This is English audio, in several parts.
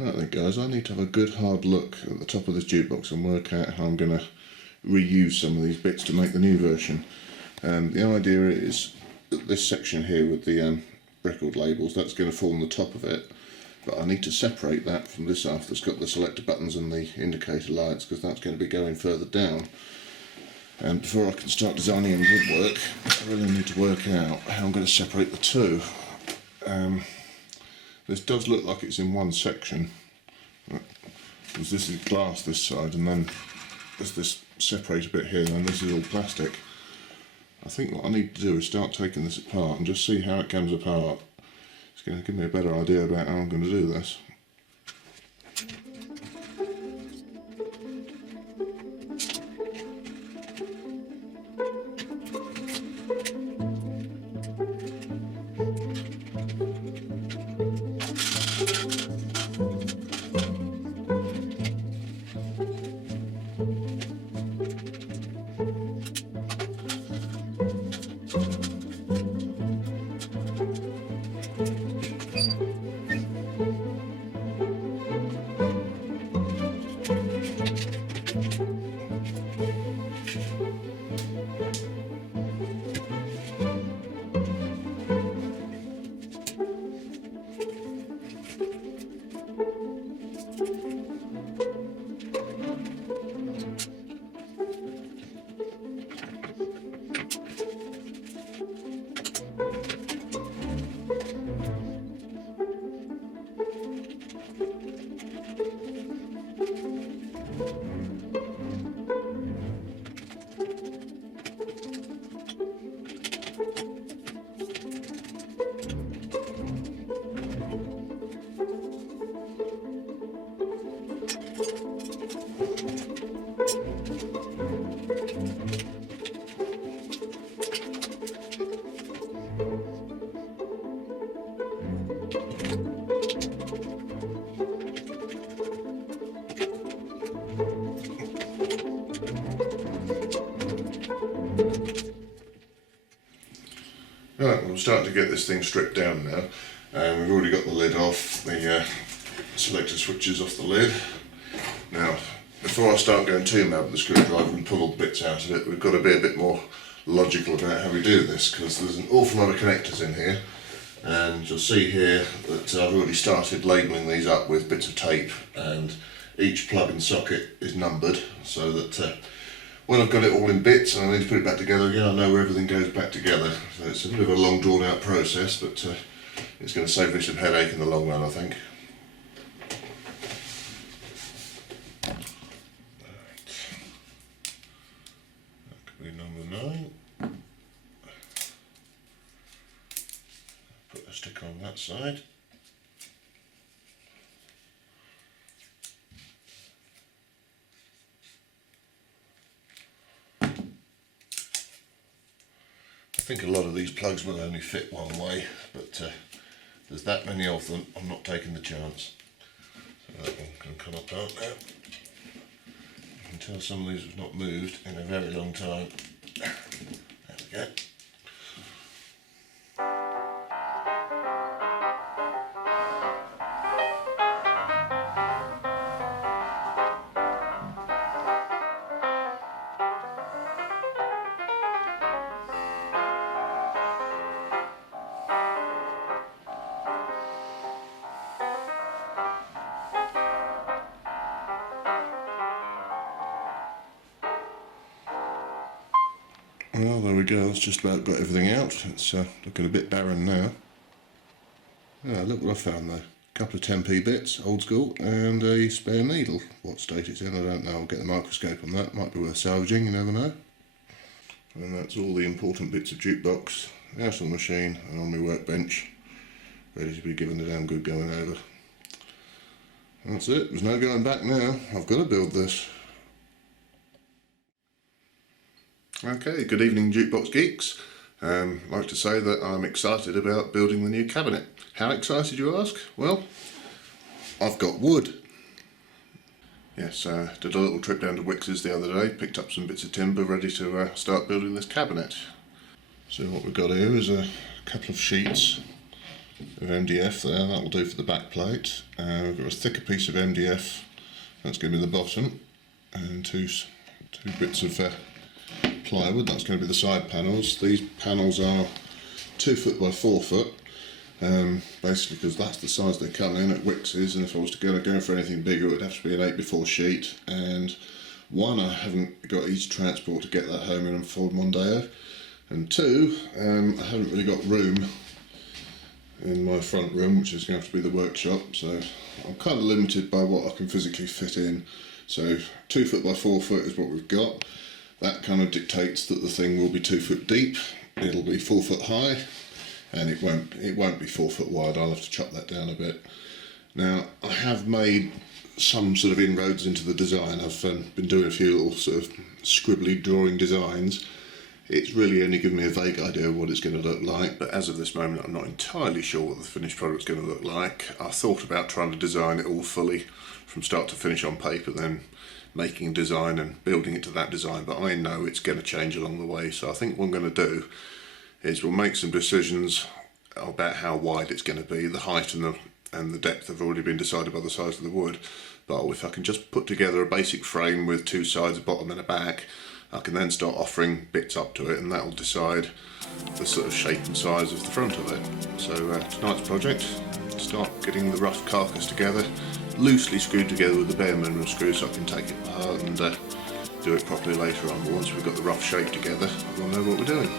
Right then guys, I need to have a good hard look at the top of this jukebox and work out how I'm going to reuse some of these bits to make the new version. The idea is that this section here with the record labels, that's going to form the top of it, but I need to separate that from this half that's got the selector buttons and the indicator lights, because that's going to be going further down. And before I can start designing any woodwork, I really need to work out how I'm going to separate the two. This does look like it's in one section, because this is glass this side, and then there's this separated bit here, and this is all plastic. I think what I need to do is start taking this apart and just see how it comes apart. It's going to give me a better idea about how I'm going to do this. Right, well, I'm starting to get this thing stripped down now. We've already got the lid off, the selector switches off the lid. Now, before I start going too mad with the screwdriver and pull all the bits out of it, we've got to be a bit more logical about how we do this, because there's an awful lot of connectors in here, and you'll see here that I've already started labelling these up with bits of tape, and each plug and socket is numbered so that when I've got it all in bits and I need to put it back together again, I know where everything goes back together. So it's a bit of a long drawn out process, but it's going to save me some headache in the long run, I think. That could be number 9. Put a sticker on that side. I think a lot of these plugs will only fit one way, but there's that many of them, I'm not taking the chance. So that one can come apart now. You can tell some of these have not moved in a very long time. There we go. Well, there we go, that's just about got everything out. It's looking a bit barren now. Ah, look what I found though. A couple of 10p bits, old school, and a spare needle. What state it's in, I don't know. I'll get the microscope on that. Might be worth salvaging, you never know. And that's all the important bits of jukebox out on the machine and on my workbench, ready to be given a damn good going over. And that's it, there's no going back now. I've got to build this. Okay, good evening Jukebox Geeks. I'd like to say that I'm excited about building the new cabinet. How excited, you ask? Well, I've got wood. Yes, did a little trip down to Wicks's the other day, picked up some bits of timber ready to start building this cabinet. So what we've got here is a couple of sheets of MDF there, that will do for the back plate. We've got a thicker piece of MDF, that's going to be the bottom, and two bits of plywood, that's going to be the side panels. These panels are 2 foot by 4 foot, basically because that's the size they come in at Wicks's, and if I was to go for anything bigger it would have to be an 8x4 sheet, and one, I haven't got easy transport to get that home in on Ford Mondeo, and two, I haven't really got room in my front room, which is going to have to be the workshop, so I'm kind of limited by what I can physically fit in. So 2 foot by 4 foot is what we've got. That kind of dictates that the thing will be 2 foot deep, it'll be 4 foot high, and it won't be 4 foot wide. I'll have to chop that down a bit. Now I have made some sort of inroads into the design. I've been doing a few little sort of scribbly drawing designs. It's really only given me a vague idea of what it's going to look like, but as of this moment I'm not entirely sure what the finished product's going to look like. I thought about trying to design it all fully from start to finish on paper, then making a design and building it to that design, but I know it's going to change along the way, so I think what I'm going to do is we'll make some decisions about how wide it's going to be. The height and the depth have already been decided by the size of the wood, but if I can just put together a basic frame with 2 sides, a bottom and a back, I can then start offering bits up to it, and that will decide the sort of shape and size of the front of it. So tonight's project, start getting the rough carcass together, loosely screwed together with the bare minimum screws so I can take it apart and do it properly later on, but once we've got the rough shape together we'll know what we're doing.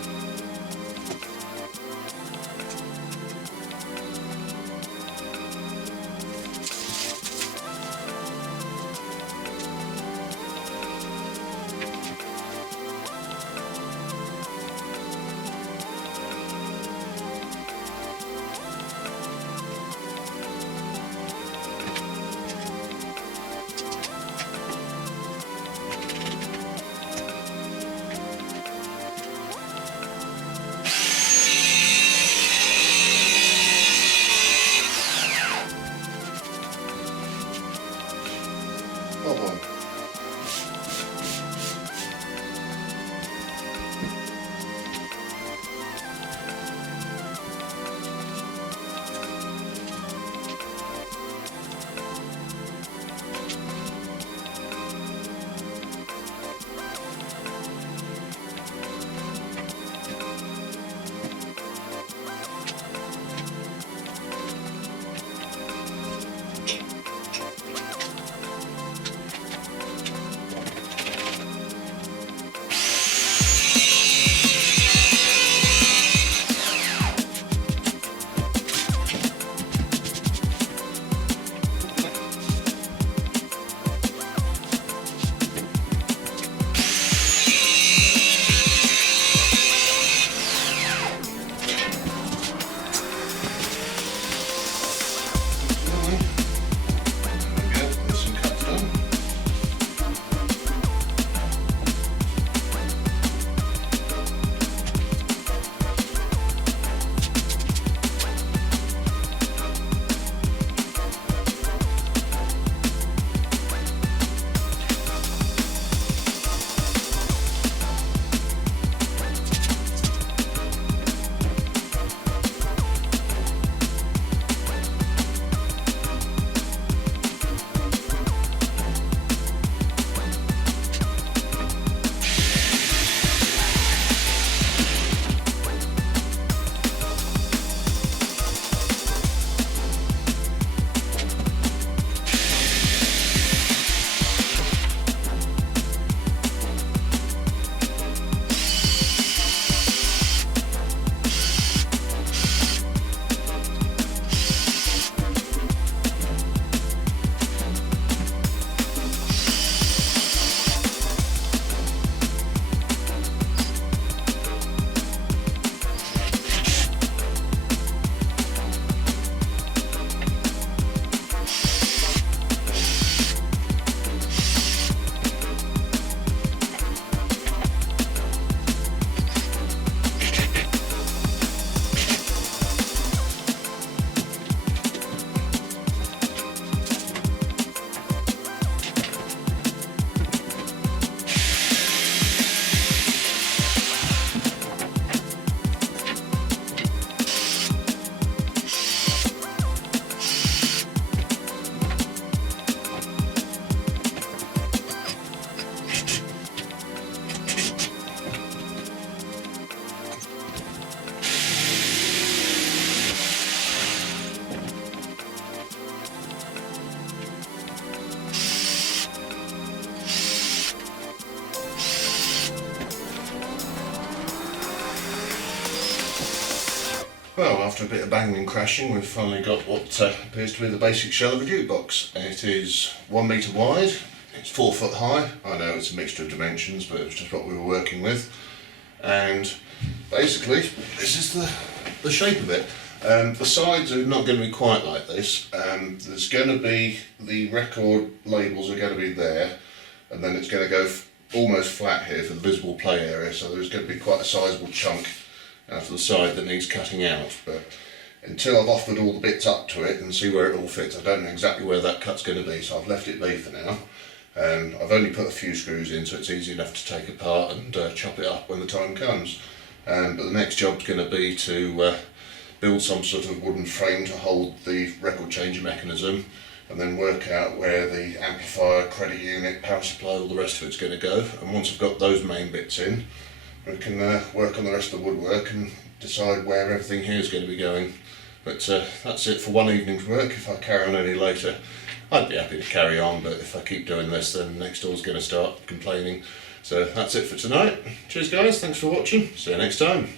after a bit of banging and crashing, we've finally got what appears to be the basic shell of a jukebox. It is 1 metre wide, it's 4 foot high. I know it's a mixture of dimensions, but it was just what we were working with. And basically, this is the shape of it. The sides are not going to be quite like this. There's going to be, the record labels are going to be there, and then it's going to go almost flat here for the visible play area, so there's going to be quite a sizable chunk out of the side that needs cutting out. But until I've offered all the bits up to it and see where it all fits, I don't know exactly where that cut's going to be, so I've left it be for now. I've only put a few screws in, so it's easy enough to take apart and chop it up when the time comes. But the next job's going to be to build some sort of wooden frame to hold the record changer mechanism, and then work out where the amplifier, credit unit, power supply, all the rest of it's going to go. And once I've got those main bits in, we can work on the rest of the woodwork and decide where everything here is going to be going. But that's it for one evening's work. If I carry on any later, I'd be happy to carry on, but if I keep doing this, then next door's going to start complaining. So that's it for tonight. Cheers guys, thanks for watching, see you next time.